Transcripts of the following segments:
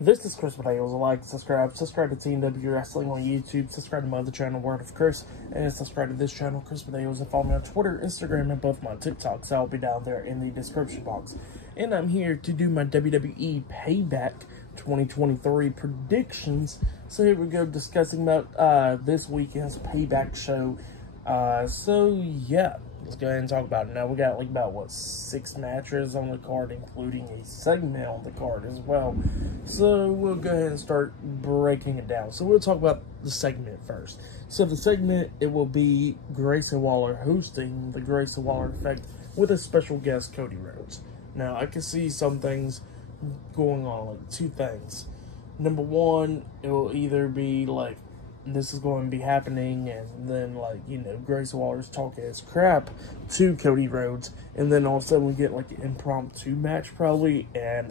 This is Chris Potatoes. Like, subscribe to Team W Wrestling on YouTube, subscribe to my other channel, Word of Chris, and subscribe to this channel, Chris Potatoes, and follow me on Twitter, Instagram, and both my TikToks. I'll be down there in the description box. And I'm here to do my WWE Payback 2023 predictions. So here we go, discussing about this weekend's Payback show. So yeah, let's go ahead and talk about it. Now we got like about 6 matches on the card, including a segment on the card as well. So we'll go ahead and start breaking it down. So we'll talk about the segment first. So the segment, it will be Grayson Waller hosting the Grayson Waller Effect with a special guest, Cody Rhodes. Now I can see some things going on, like 2 things. Number one, it will either be like this is going to be happening, and then, like, you know, Grayson Waller's talking his crap to Cody Rhodes, and then all of a sudden we get like an impromptu match probably, and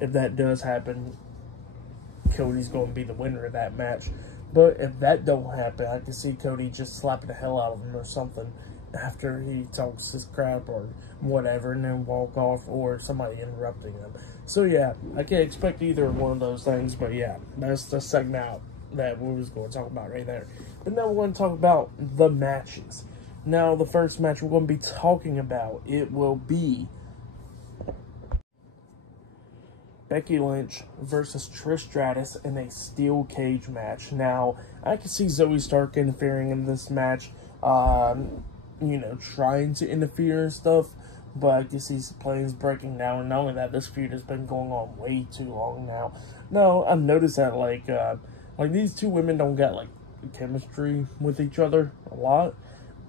if that does happen, Cody's going to be the winner of that match. But if that don't happen, I can see Cody just slapping the hell out of him or something after he talks his crap or whatever, and then walk off, or somebody interrupting him. So yeah, I can expect either one of those things, but yeah, that's the segment out that we was going to talk about right there. But now we're going to talk about the matches. Now the first match we're going to be talking about, it will be Becky Lynch versus Trish Stratus in a steel cage match. Now I can see Zoe Stark interfering in this match, you know, trying to interfere and stuff, but I can see some planes breaking down. And not only that, this feud has been going on way too long now. Now I've noticed that like these two women don't get like chemistry with each other a lot,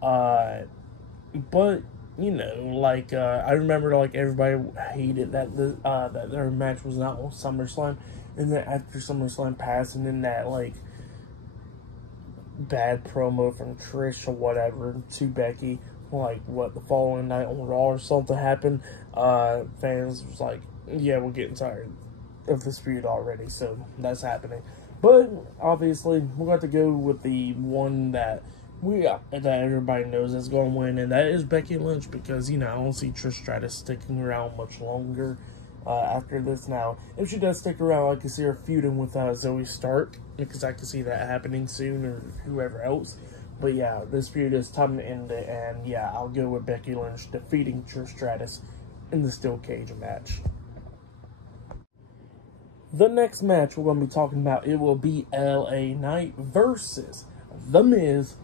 but you know, like I remember like everybody hated that that their match was not on SummerSlam, and then after SummerSlam passed, and then that like bad promo from Trish or whatever to Becky, like what, the following night on Raw or something happened, fans was like, yeah, we're getting tired of this feud already. So that's happening. But obviously, we're going to go with the one that that everybody knows is going to win, and that is Becky Lynch, because, you know, I don't see Trish Stratus sticking around much longer after this. Now, if she does stick around, I can see her feuding with Zoe Stark, because I can see that happening soon, or whoever else. But yeah, this feud is time to end it, and yeah, I'll go with Becky Lynch defeating Trish Stratus in the steel cage match. The next match we're going to be talking about, it will be LA Knight versus The Miz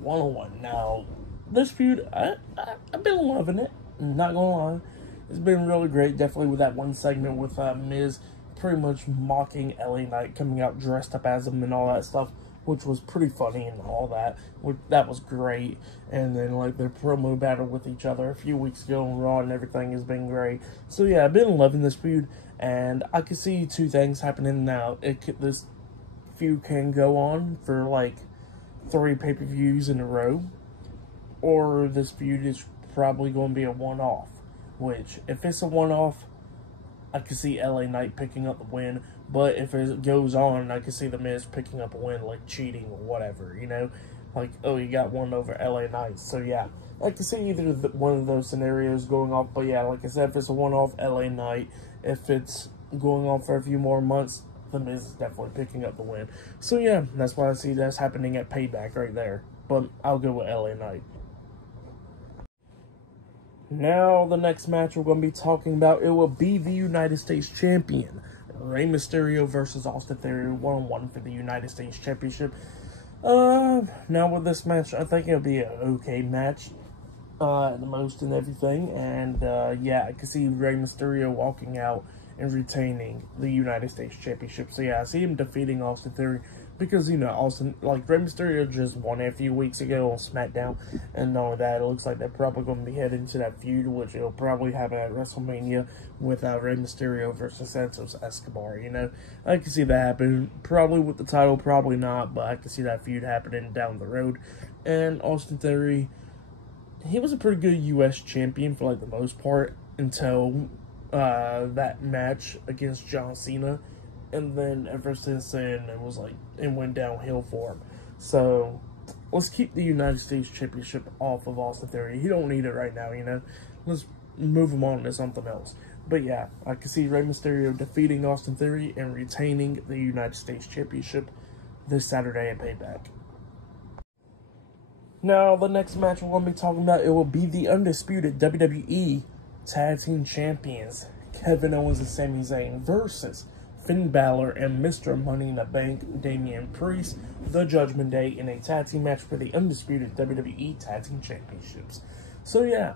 one-on-one. Now, this feud, I've been loving it, not going to lie. It's been really great, definitely with that one segment with Miz pretty much mocking LA Knight, coming out dressed up as him and all that stuff, which was pretty funny and all that. That was great. And then, like, their promo battle with each other a few weeks ago on Raw and everything has been great. So, yeah, I've been loving this feud. And I can see 2 things happening now. This feud can go on for like 3 pay-per-views in a row, or this feud is probably going to be a one-off. Which, if it's a one-off, I can see LA Knight picking up the win. But if it goes on, I can see The Miz picking up a win, like cheating or whatever, you know? Like, oh, you got one over LA Knight. So yeah, I can see either one of those scenarios going off. But yeah, like I said, if it's a one-off, LA Knight. If it's going on for a few more months, The Miz is definitely picking up the win. So yeah, that's why I see that's happening at Payback right there. But I'll go with LA Knight. Now, the next match we're going to be talking about, it will be the United States Champion, Rey Mysterio versus Austin Theory, one-on-one for the United States Championship. Now with this match, I think it'll be an okay match, at the most and everything, and yeah, I can see Rey Mysterio walking out and retaining the United States Championship. So yeah, I see him defeating Austin Theory, because, you know, Rey Mysterio just won a few weeks ago on SmackDown, and all that, it looks like they're probably going to be heading to that feud, which it'll probably happen at WrestleMania with Rey Mysterio versus Santos Escobar, you know. I can see that happen, probably with the title, probably not, but I can see that feud happening down the road. And Austin Theory, he was a pretty good U.S. champion for, like, the most part, until that match against John Cena. And then ever since then, it went downhill for him. So, let's keep the United States Championship off of Austin Theory. He don't need it right now, you know. Let's move him on to something else. But yeah, I can see Rey Mysterio defeating Austin Theory and retaining the United States Championship this Saturday at Payback. Now, the next match we're going to be talking about, it will be the undisputed WWE Tag Team Champions, Kevin Owens and Sami Zayn versus Finn Balor and Mr. Money in the Bank, Damian Priest, the Judgment Day, in a tag team match for the undisputed WWE Tag Team Championships. So yeah,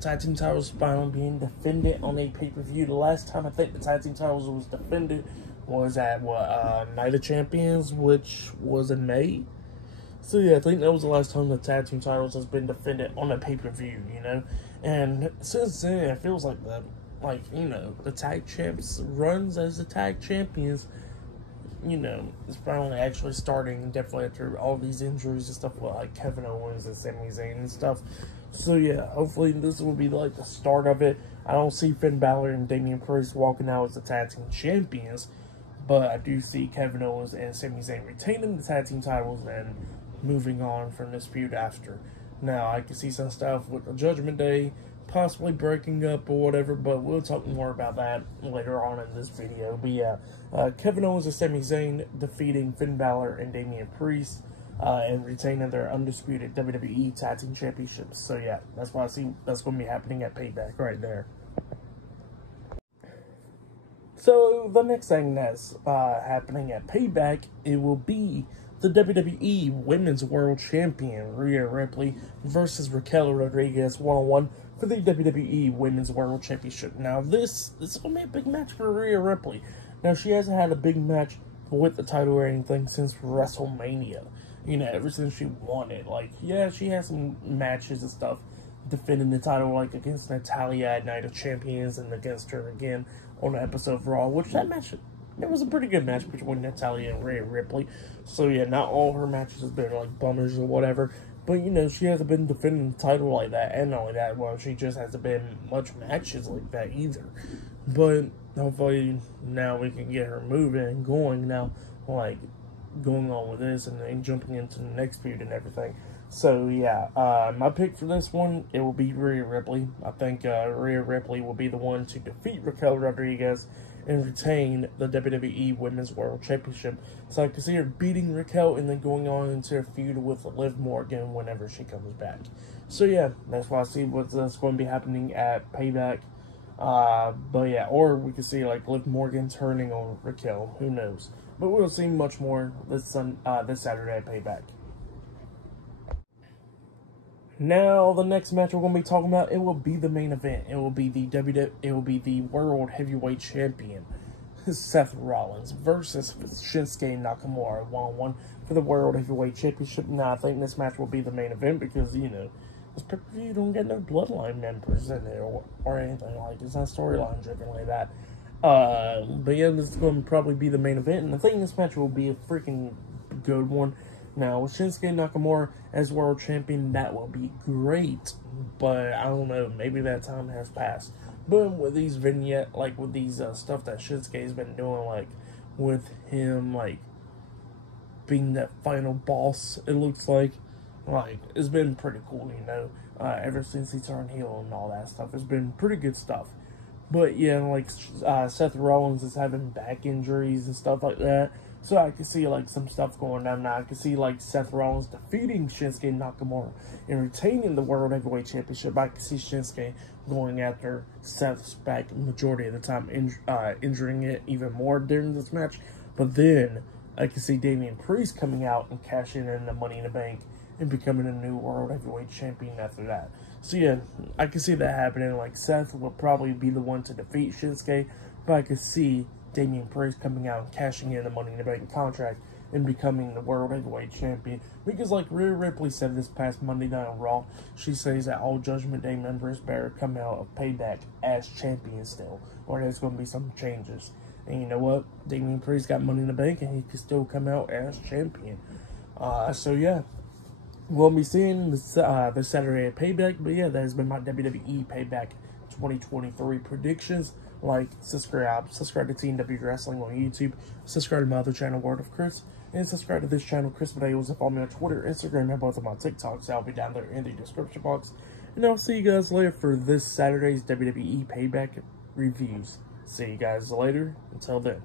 tag team titles finally being defended on a pay-per-view. The last time I think the tag team titles was defended was at, Night of Champions, which was in May. So yeah, I think that was the last time the tag team titles has been defended on a pay-per-view, you know? And since then, it feels like the tag champs runs as the tag champions, you know, it's finally actually starting, definitely after all these injuries and stuff with, like, Kevin Owens and Sami Zayn and stuff. So yeah, hopefully this will be, like, the start of it. I don't see Finn Balor and Damian Priest walking out as the tag team champions, but I do see Kevin Owens and Sami Zayn retaining the tag team titles and moving on from this feud after. Now, I can see some stuff with the Judgment Day possibly breaking up or whatever, but we'll talk more about that later on in this video. But yeah, Kevin Owens and Sami Zayn defeating Finn Balor and Damian Priest and retaining their undisputed WWE Tag Team Championships. So yeah, that's why I see that's going to be happening at Payback right there. So the next thing that's happening at Payback, it will be the WWE Women's World Champion, Rhea Ripley, versus Raquel Rodriguez one-on-one for the WWE Women's World Championship. Now, this is going to be a big match for Rhea Ripley. Now, she hasn't had a big match with the title or anything since WrestleMania. You know, ever since she won it. Like, yeah, she has some matches and stuff defending the title, like against Natalya at Night of Champions and against her again on an episode of Raw, which that match, it was a pretty good match between Natalya and Rhea Ripley. So yeah, not all her matches have been like bummers or whatever, but you know, she hasn't been defending the title like that, and not only that, well, she just hasn't been much matches like that either. But hopefully now we can get her moving and going now, like going on with this and then jumping into the next feud and everything. So yeah, my pick for this one, it will be Rhea Ripley. I think Rhea Ripley will be the one to defeat Raquel Rodriguez and retain the WWE Women's World Championship. So I can see her beating Raquel and then going on into a feud with Liv Morgan whenever she comes back. So yeah, that's why I see what's going to be happening at Payback. But yeah, or we could see like Liv Morgan turning on Raquel. Who knows? But we'll see much more this Saturday at Payback. Now, the next match we're going to be talking about, it will be the main event. It will be the World Heavyweight Champion, Seth Rollins, versus Shinsuke Nakamura, one-on-one for the World Heavyweight Championship. Now, I think this match will be the main event because, you know, this pay-per-view don't get no Bloodline members in there or anything like it. It's not storyline driven like that. But yeah, this is going to probably be the main event, and I think this match will be a freaking good one. Now, with Shinsuke Nakamura as World Champion, that will be great, but I don't know, maybe that time has passed. But with these with these stuff that Shinsuke has been doing, like, with him, like, being that final boss, it looks like, it's been pretty cool, you know, ever since he turned heel and all that stuff. It's been pretty good stuff. But, yeah, like, Seth Rollins is having back injuries and stuff like that. So I can see, like, some stuff going down now. I can see, like, Seth Rollins defeating Shinsuke Nakamura and retaining the World Heavyweight Championship. I can see Shinsuke going after Seth's back majority of the time, injuring it even more during this match. But then I can see Damian Priest coming out and cashing in the Money in the Bank and becoming a new World Heavyweight Champion after that. So, yeah, I can see that happening. Like, Seth will probably be the one to defeat Shinsuke, but I can see Damian Priest coming out and cashing in the Money in the Bank contract and becoming the World Heavyweight Champion. Because like Rhea Ripley said this past Monday Night on Raw, she says that all Judgment Day members better come out of Payback as champions still, or there's going to be some changes. And you know what? Damian Priest got Money in the Bank and he can still come out as champion. So yeah, we'll be seeing this Saturday at Payback. But yeah, that has been my WWE Payback 2023 predictions. Like, subscribe to TNW Wrestling on YouTube, subscribe to my other channel, Word of Chris, and subscribe to this channel, Chris Videos, and follow me on Twitter, Instagram, and both of my TikToks. I'll be down there in the description box. And I'll see you guys later for this Saturday's WWE Payback. reviews. See you guys later. Until then.